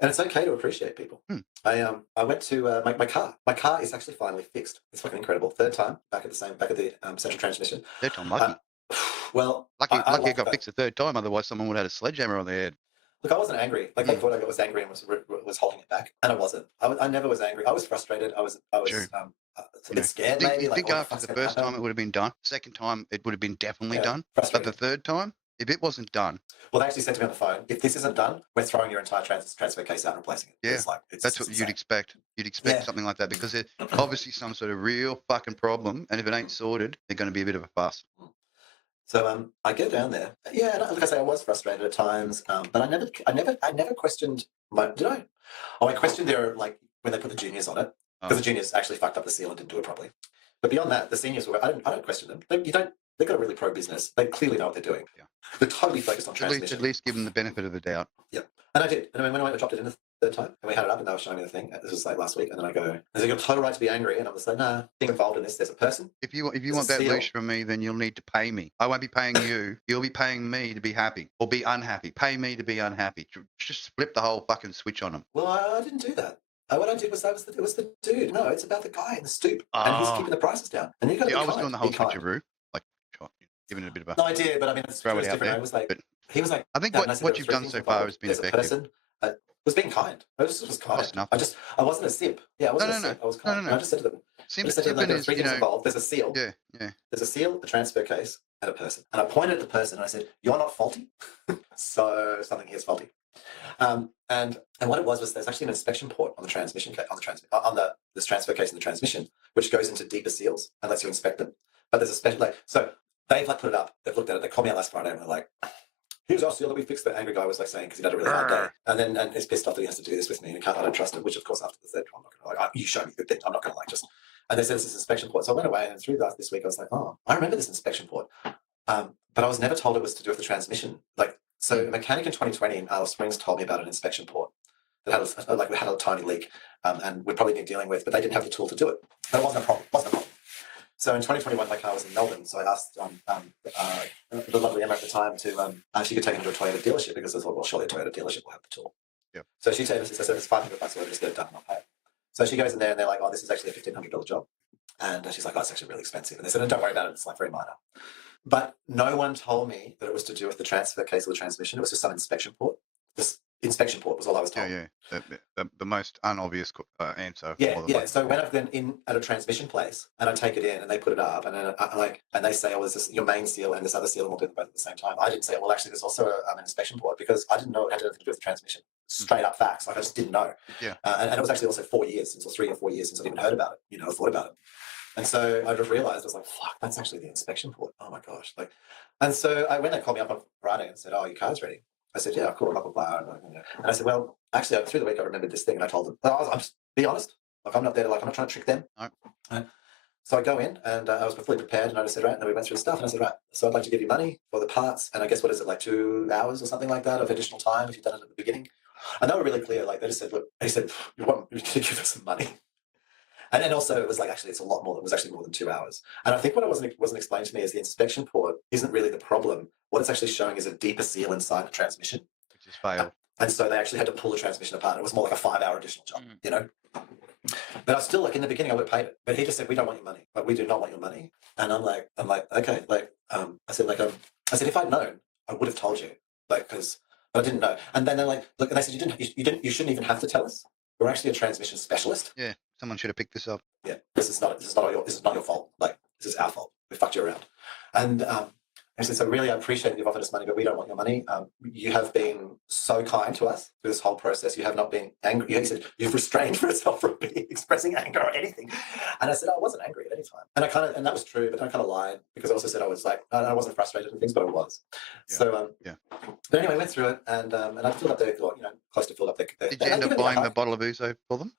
And it's okay to appreciate people. Hmm. I went to my car. My car is actually finally fixed. It's fucking incredible. Third time back at the central transmission. Third time Uh, lucky. well, I Lucky it love the got car. fixed the third time, otherwise someone would have had a sledgehammer on their head. Look, I wasn't angry. Like they Mm, thought I was angry and was holding it back, and I wasn't. I never was angry. I was frustrated. I true. was a bit scared, maybe. You Like, think what the after fuck's the going to first time happen? it would have been done, second time it would have been definitely Yeah, done, but the frustrated. third time, if it wasn't done, Well, they actually said to me on the phone, if this isn't done, we're throwing your entire transfer case out and replacing it. yeah, It's like that's what it's you'd insane. expect. You'd expect Yeah. something like that because it's obviously some sort of real fucking problem, and if it ain't sorted, they're going to be a bit of a fuss. So I go down there. Yeah, and like I say, I was frustrated at times, but I never questioned my. Did I? Oh, I questioned their like when they put the juniors on it because Oh, the juniors actually fucked up the seal and didn't do it properly. But beyond that, the seniors were. I don't question them. You don't. They've got a really pro business. They clearly know what they're doing. yeah. They're totally focused on At transmission. least give them the benefit of the doubt. Yeah, and I did. And when I dropped it in the third time, and we had it up, and they were showing me the thing. This was like last week, and then I go, "There's a total right to be angry," and I was like, "Nah, being involved in this, there's a person, If you there's a want that leash seal." from me, then you'll need to pay me. I won't be paying you. You'll be paying me to be happy or be unhappy. Pay me to be unhappy. Just flip the whole fucking switch on them. Well, I didn't do that. What I did was it was the dude. No, it's about the guy in the stoop, and he's Oh, keeping the prices down. And you got to see, be I was doing kind. the Be whole kind. switcheroo, like giving it a bit of a No, I did, but I mean, it throw it was out different. there. I was like, But he was like I think that, and I said there what were you've three done things so far has involved. been There's a effective. person. Was being kind. I was Close kind. enough. I wasn't a simp. Yeah, I No, wasn't a no, no, simp. I was no, kind, no, and no. I just said to them, like Simping there were is, three things involved. There's a seal. yeah, yeah. There's a seal, a transfer case, and a person. And I pointed at the person and I said, "You're not faulty, so something here is faulty." And what it was there's actually an inspection port on the transmission on the on the this transfer case in the transmission, which goes into deeper seals and lets you inspect them. But there's a special so they've like put it up, they've looked at it, they called me out last Friday and they're like, "Here's our seal that we fixed." The angry guy was like saying because he'd had a really hard day, Grr. and he's pissed off that he has to do this with me and I don't trust him. Which of course after the third time, I'm not gonna like, "You show me good thing. I'm not gonna like just." And they said it's this inspection port, so I went away and through that this week I was like, "Oh, I remember this inspection port." But I was never told it was to do with the transmission. Like, so Mm. a mechanic in 2020 in Alice Springs told me about an inspection port that had we had a tiny leak, and we'd probably be dealing with, but they didn't have the tool to do it. But it wasn't a problem. Wasn't a problem. So in 2021, my car was in Melbourne, so I asked the lovely Emma at the time to she could take him to a Toyota dealership because I thought, well, surely a Toyota dealership will have the tool. Yeah. So she said, it's $500, so I'll just get it done and I'll pay it. So she goes in there and they're like, "Oh, this is actually a $1,500 job." And she's like, "Oh, it's actually really expensive." And they said, "No, don't worry about it. It's like very minor." But no one told me that it was to do with the transfer case or the transmission. It was just some inspection port. This inspection port was all I was Yeah, told. yeah. The most unobvious answer Yeah, for them, I yeah. think. So when I've been in at a transmission place and I take it in and they put it up and then and they say, "Oh, there's this your main seal and this other seal and we'll do them both at the same time." I didn't say, "Well, actually, there's also an inspection port," because I didn't know it had anything to do with the transmission. Mm. Straight up facts. Like I just didn't know. Yeah. And it was actually also 4 years since, or 3 or 4 years since I'd even heard about it. I thought about it. And so I just realized I was like, "Fuck, that's actually the inspection port." Oh my gosh! Like, and so when they called me up on Friday and said, "Oh, your car's ready," I said, "Yeah, cool, blah blah blah." And I said, "Well, actually, through the week I remembered this thing," and I told them, I'm just be honest. Like I'm not there to I'm not trying to trick them. No. Uh, So I go in and I was fully prepared, and I just said, "Right," and then we went through the stuff, and I said, "Right, so I'd like to give you money for the parts, and I guess what is it like 2 hours or something like that of additional time if you've done it at the beginning." And they were really clear. Like they just said, "Look," he said, "You want you to give us some money." And then also it was like, actually, it's a lot more. It was actually more than 2 hours. And I think what wasn't explained to me is the inspection port isn't really the problem. What it's actually showing is a deeper seal inside the transmission. Which has failed. And so they actually had to pull the transmission apart. It was more like a 5 hour additional job, Mm. But I was still like in the beginning, I would have paid it. But he just said, "We don't want your money. Like we do not want your money." And I'm like, okay, I said, if I'd known, I would have told you, like, because, but I didn't know. And then they're like, "Look," and they said, you shouldn't even have to tell us. We're actually a transmission specialist. Yeah. Someone should have picked this up. Yeah, this is not your fault. Like this is our fault. We fucked you around. And I said, "So really, I appreciate that you've offered us money, but we don't want your money. You have been so kind to us through this whole process. You have not been angry." He said, "You've restrained yourself from expressing anger or anything." And I said, "I wasn't angry at any time." And that was true, but I kind of lied because I also said I was like, I wasn't frustrated and things, but I was. Yeah. So, Yeah. but anyway, I went through it and I filled up close to filled up Did you end up buying a bottle of Ouzo for them?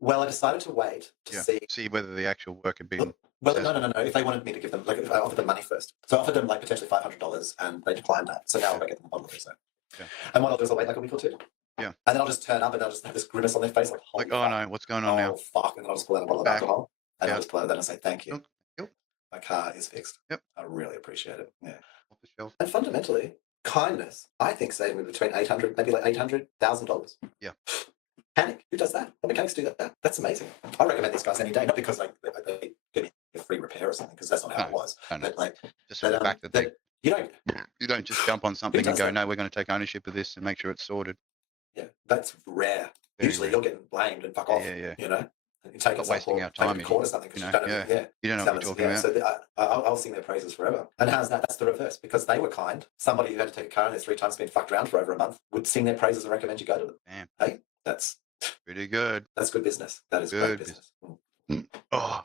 Well, I decided to wait to Yeah. see. See whether the actual work had been Well, no, no, successful. no, no. If they wanted me to give them, like, if I offered them money first, so I offered them like potentially $500, and they declined that. So now I'll Yeah. go get them a bottle of Ouzo. Yeah. And what I'll do is I'll wait like a week or two, Yeah. and then I'll just turn up and they'll just have this grimace on their face, like, "Holy Like, oh fuck, no, what's going on oh now? fuck," and then I'll just pull out a bottle of Back. alcohol, and I'll Yeah. just pull out that and say, "Thank you, Yep. Yep. my car is fixed. Yep. I really appreciate it." Yeah, Off the shelf. and fundamentally, kindness, I think, saved me between $800, maybe like $800,000. Yeah. Panic. Who does that? What mechanics do that? That's amazing. I recommend these guys any day, not because like they give me a free repair or something, because that's not how it was. No. But like, Just for the fact that they, you don't. you don't just jump on something and does go, that? no, we're going to take ownership of this and make sure it's sorted. Yeah, that's rare. Very Usually rare. you're getting blamed and fuck off. Yeah. You know, you take Not us wasting our time. take a court or something because You you know, don't know. yeah. You don't know what you're talking about. So I'll sing their praises forever. And how's that? That's the reverse, because they were kind. Somebody who had to take a car and has 3 times been fucked around for over a month would sing their praises and recommend you go to them. Damn. Hey, that's Pretty good. good business. That is great business. Oh,